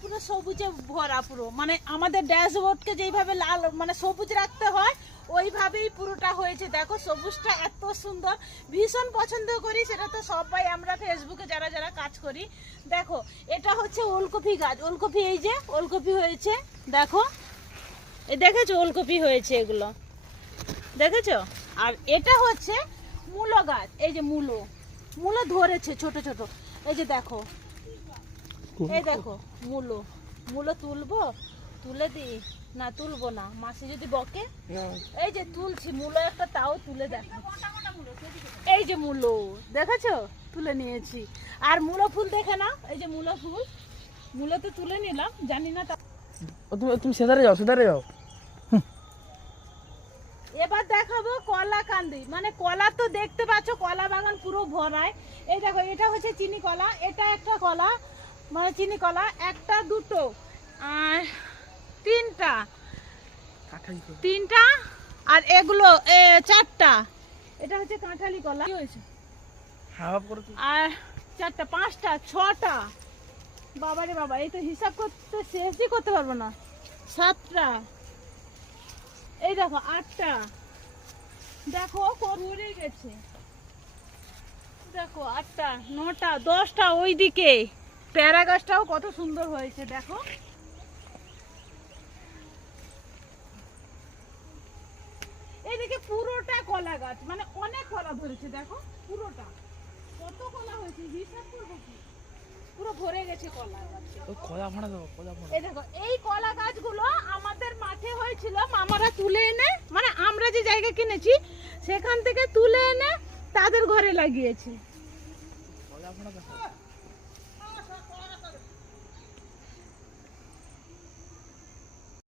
পুরো সবুজে ভরা পুরো, মানে আমাদের ড্যাশবোর্ডকে যেইভাবে লাল মানে সবুজ রাখতে হয় ওইভাবেই পুরোটা হয়েছে। দেখো সবুজটা এত সুন্দর, ভীষণ পছন্দ করি, সেটা তো সবাই আমরা ফেসবুকে যারা যারা কাজ করি। দেখো এটা হচ্ছে ওলকপি গাছ, ওলকপি এই যে ওলকপি হয়েছে, দেখো এই দেখেছো ওলকপি হয়েছে, এগুলো দেখেছো। আর এটা হচ্ছে মূলো গাছ, এই যে মূলো, মূলো ধরেছে ছোট ছোট, এই যে দেখো, এই দেখো মূলো, মূলো তুলবো, তুলে দিই না, তুলবো না, মাসি যদি বকে। এই যে তুলছি মূলো একটা, তাও তুলে দেখো, এই যে মূলো দেখেছো তুলে নিয়েছি। আর মূলো ফুল দেখে না, এই যে মূলো ফুল, মূলো তো তুলে নিলাম, জানি না তুমি সেধারে যাও, সেধারে যাও। এবার দেখাবো কলা কান্দি, মানে কলা তো দেখতে পাচ্ছ কলা বাগান পুরো ভরায়। এই দেখো এটা হচ্ছে চিনি কলা, এটা একটা কলা মানে চিনি কলা, একটা দুটো আর তিনটা, তিনটা আর এগুলো চারটা, এটা হচ্ছে কাঁঠালি কলা, কি হয়েছে আর চারটা, পাঁচটা, ছটা, বাবারে বাবা এই তো হিসাব করতে শেষই করতে পারবো না, সাতটা, এই দেখো আটটা, দেখো ভরে গেছে, দেখো আটটা, নটা, দশটা, ওইদিকে প্যারা গাছটাও কত সুন্দর হয়েছে দেখো। এইদিকে পুরোটা কলা গাছ, মানে অনেক কলা ধরেছে, দেখো পুরোটা কত কলা হয়েছে হিসাব করবো কি, পুরো ভরে গেছে কলা গাছে। এই দেখো এই কলা গাছগুলো আমাদের মাঠে হয়েছিল, মামারা তুলে এনে, মানে আমরা যে জায়গা কিনেছি সেখান থেকে তুলে এনে তাদের ঘরে লাগিয়েছে।